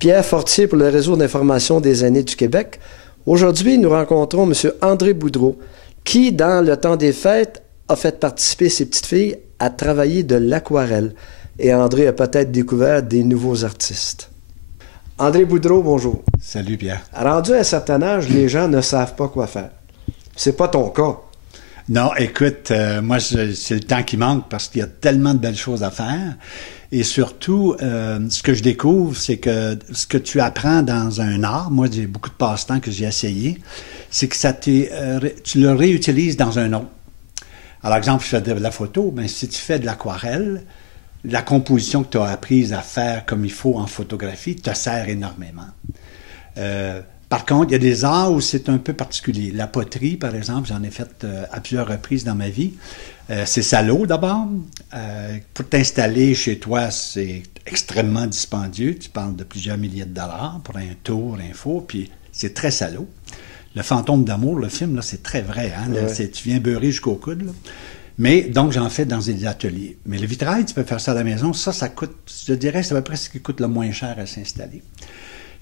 Pierre Fortier pour le Réseau d'information des aînés du Québec. Aujourd'hui, nous rencontrons M. André Boudreau, qui, dans le temps des fêtes, a fait participer ses petites filles à travailler de l'aquarelle. Et André a peut-être découvert des nouveaux artistes. André Boudreau, bonjour. Salut Pierre. Rendu à un certain âge, les gens ne savent pas quoi faire. C'est pas ton cas. Non, écoute, moi, c'est le temps qui manque parce qu'il y a tellement de belles choses à faire. Et surtout, ce que je découvre, c'est que ce que tu apprends dans un art, moi, j'ai beaucoup de passe-temps que j'ai essayé, c'est que tu le réutilises dans un autre. Alors, exemple, je fais de la photo, mais si tu fais de l'aquarelle, la composition que tu as apprise à faire comme il faut en photographie te sert énormément. Par contre, il y a des arts où c'est un peu particulier. La poterie, par exemple, j'en ai fait à plusieurs reprises dans ma vie. C'est salaud d'abord. Pour t'installer chez toi, c'est extrêmement dispendieux. Tu parles de plusieurs milliers de dollars pour un tour, info, puis c'est très salaud. Le fantôme d'amour, le film, là, c'est très vrai. Hein? Là, tu viens beurrer jusqu'au coude. Là. Mais donc, j'en fais dans des ateliers. Mais le vitrail, tu peux faire ça à la maison. Ça coûte, je dirais, c'est à peu près ce qui coûte le moins cher à s'installer.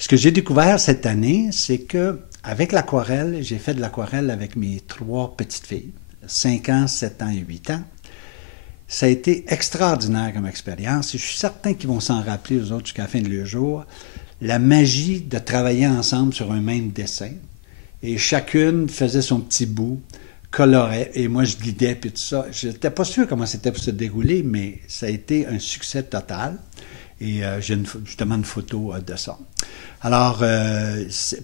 Ce que j'ai découvert cette année, c'est que avec l'aquarelle, j'ai fait de l'aquarelle avec mes 3 petites filles, 5 ans, 7 ans et 8 ans. Ça a été extraordinaire comme expérience et je suis certain qu'ils vont s'en rappeler, aux autres, jusqu'à la fin de leur jour, la magie de travailler ensemble sur un même dessin. Et chacune faisait son petit bout, colorait, et moi je guidais, puis tout ça. Je n'étais pas sûr comment c'était pour se dérouler, mais ça a été un succès total. Et j'ai justement une photo de ça. Alors,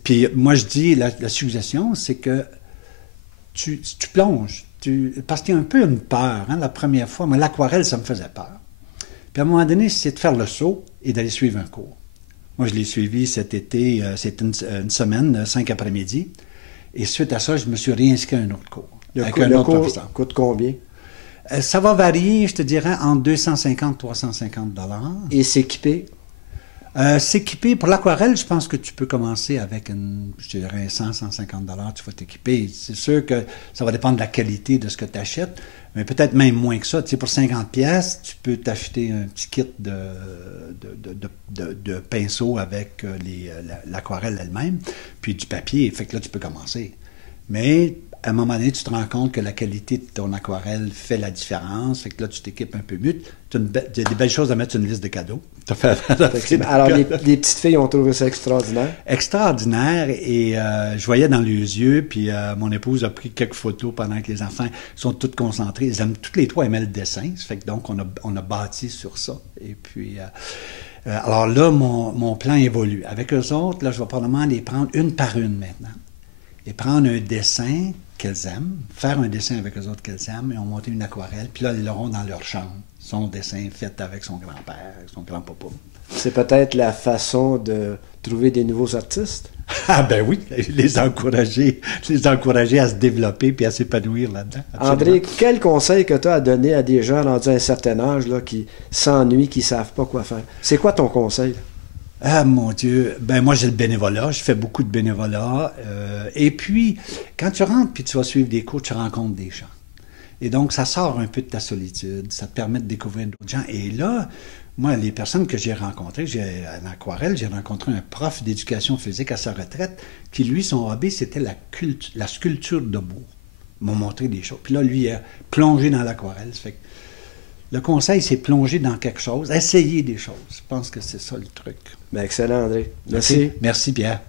puis moi je dis, la suggestion, c'est que tu plonges, parce qu'il y a un peu une peur, hein, la première fois. Moi, l'aquarelle, ça me faisait peur. Puis à un moment donné, c'est de faire le saut et d'aller suivre un cours. Moi, je l'ai suivi cet été, c'était une semaine, 5 après-midi. Et suite à ça, je me suis réinscrit à un autre cours. Le cours coûte combien? Ça va varier, je te dirais, entre 250 et 350 $. Et s'équiper? S'équiper, pour l'aquarelle, je pense que tu peux commencer avec, je dirais, 100, 150 $, tu vas t'équiper. C'est sûr que ça va dépendre de la qualité de ce que tu achètes, mais peut-être même moins que ça. Tu sais, pour 50 pièces, tu peux t'acheter un petit kit de pinceau avec l'aquarelle elle-même, puis du papier, fait que là, tu peux commencer. Mais à un moment donné, tu te rends compte que la qualité de ton aquarelle fait la différence, fait que là, tu t'équipes un peu mieux. Tu as des belles choses à mettre sur une liste de cadeaux. Alors, les petites filles ont trouvé ça extraordinaire? Extraordinaire, et je voyais dans leurs yeux, puis mon épouse a pris quelques photos pendant que les enfants sont tous concentrés. Toutes les 3 aimaient le dessin, ça fait que donc on a bâti sur ça. Et puis, alors là, mon plan évolue. Avec eux autres, là, je vais probablement les prendre une par une maintenant. Et prendre un dessin qu'elles aiment, faire un dessin avec eux autres qu'elles aiment, et on monter une aquarelle, puis là, elles l'auront dans leur chambre. Son dessin fait avec son grand-père, avec son grand-papa. C'est peut-être la façon de trouver des nouveaux artistes? Ah ben oui, les encourager à se développer puis à s'épanouir là-dedans. Absolument. André, quel conseil que tu as à donner à des gens rendus à un certain âge là, qui s'ennuient, qui ne savent pas quoi faire? C'est quoi ton conseil? Ah, mon Dieu. Ben moi, j'ai le bénévolat. Je fais beaucoup de bénévolat. Et puis, quand tu rentres puis tu vas suivre des cours, tu rencontres des gens. Et donc, ça sort un peu de ta solitude. Ça te permet de découvrir d'autres gens. Et là, moi, les personnes que j'ai rencontrées, en aquarelle, j'ai rencontré un prof d'éducation physique à sa retraite qui, lui, son hobby, c'était la sculpture debout. Ils m'ont montré des choses. Puis là, lui, il a plongé dans l'aquarelle. Ça fait que le conseil, c'est plonger dans quelque chose, essayer des choses. Je pense que c'est ça le truc. Ben, excellent, André. Merci. Merci, Pierre.